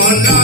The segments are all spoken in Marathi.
மண்டா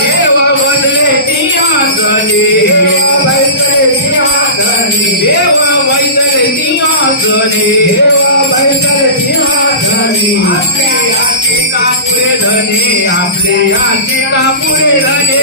देव वदले दिया गली देव वैदले दिया गली देव वैदले दिया गली आपले आचे कापुरे धने आपले आचे कापुरे धने